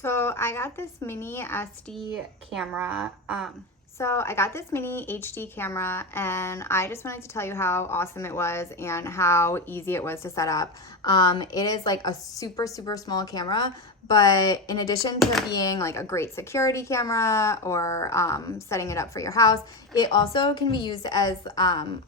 So I got this mini SD camera. I got this mini HD camera, and I just wanted to tell you how awesome it was and how easy it was to set up. It is like a super small camera, but in addition to being like a great security camera or setting it up for your house, it also can be used as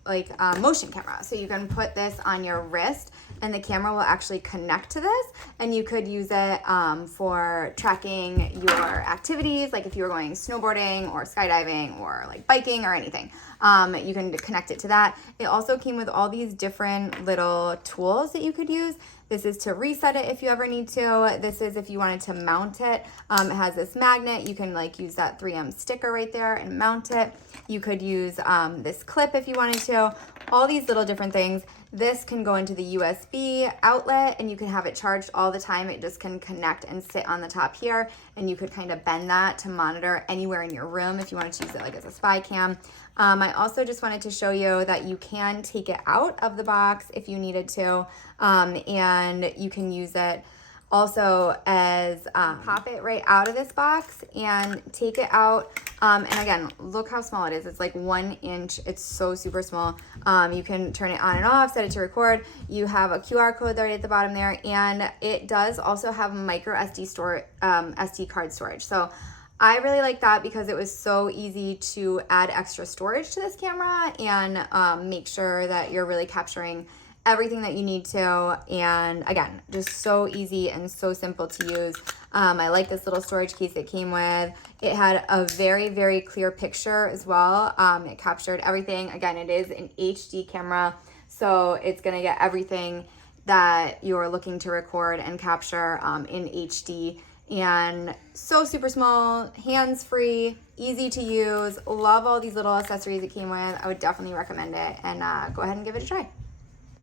like a motion camera. So you can put this on your wrist and the camera will actually connect to this, and you could use it for tracking your activities, like if you were going snowboarding or skydiving or like biking or anything. You can connect it to that. It also came with all these different little tools that you could use. This is to reset it if you ever need to. This is if you wanted to mount it. It has this magnet. You can like use that 3M sticker right there and mount it. You could use this clip if you wanted to. All these little different things. This can go into the USB outlet and you can have it charged all the time. It just can connect and sit on the top here, and you could kind of bend that to monitor anywhere in your room if you wanted to use it like as a spy cam. I also just wanted to show you that you can take it out of the box if you needed to, and you can use it also as pop it right out of this box and take it out. And again, look how small it is. It's like 1 inch. It's so super small. You can turn it on and off, set it to record. You have a QR code right at the bottom there, and it does also have micro SD card storage. So I really like that because it was so easy to add extra storage to this camera and make sure that you're really capturing everything that you need to. And again, just so easy and so simple to use. I like this little storage case it came with. It had a very clear picture as well. It captured everything. Again, it is an HD camera, so it's gonna get everything that you're looking to record and capture in HD. And so super small, hands-free, easy to use. Love all these little accessories it came with. I would definitely recommend it, and go ahead and give it a try.